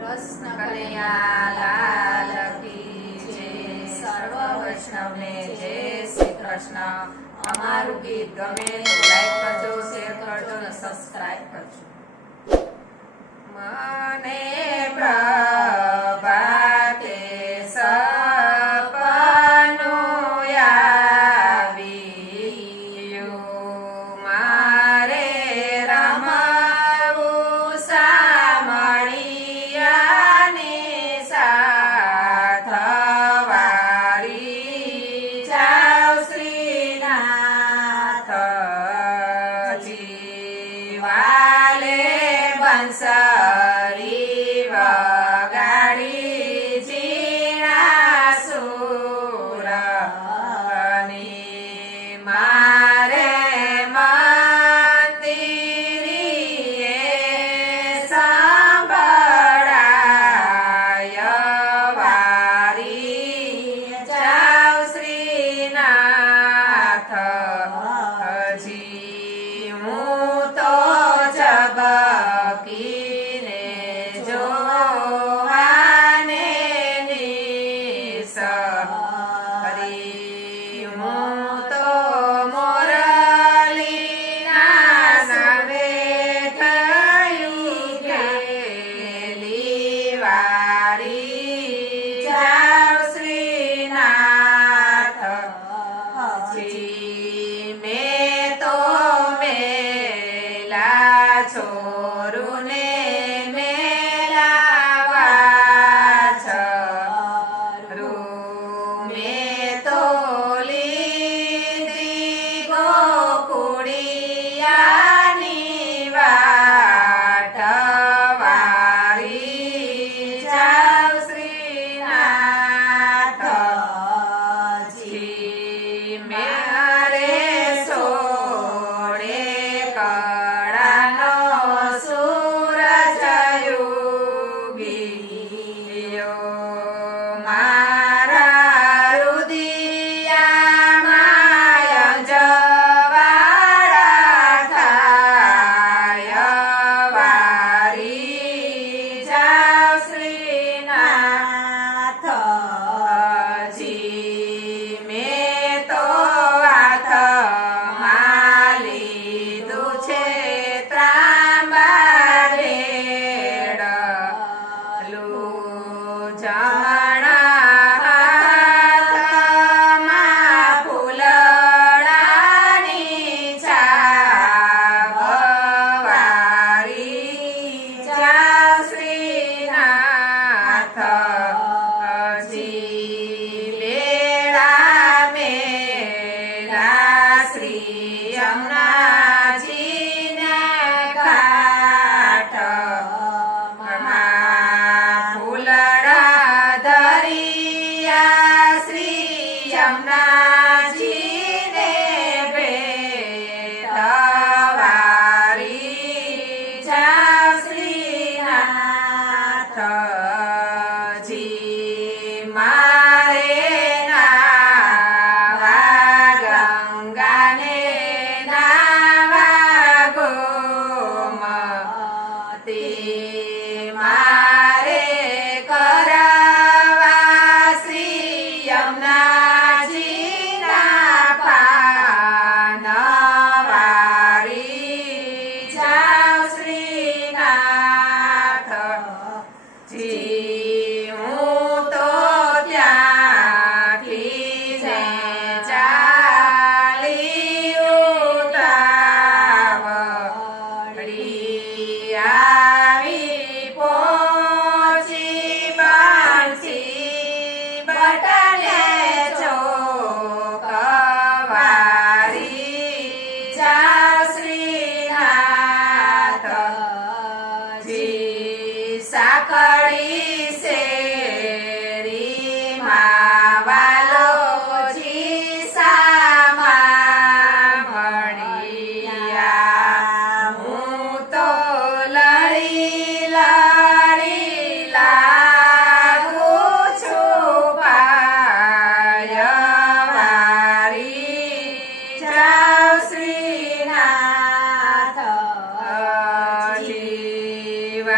કૃષ્ણ કલ્યાણ લાલ શ્રી કૃષ્ણ અમારું ગીત ગમે લાઈક કરજો શેર કરજો અને સબસ્ક્રાઇબ કરજો. મને uh, ચકડી આવી પોચી બાંસી બટને ચોકવારી જાશ્રીનાથજી સાકડી સે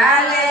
Dale.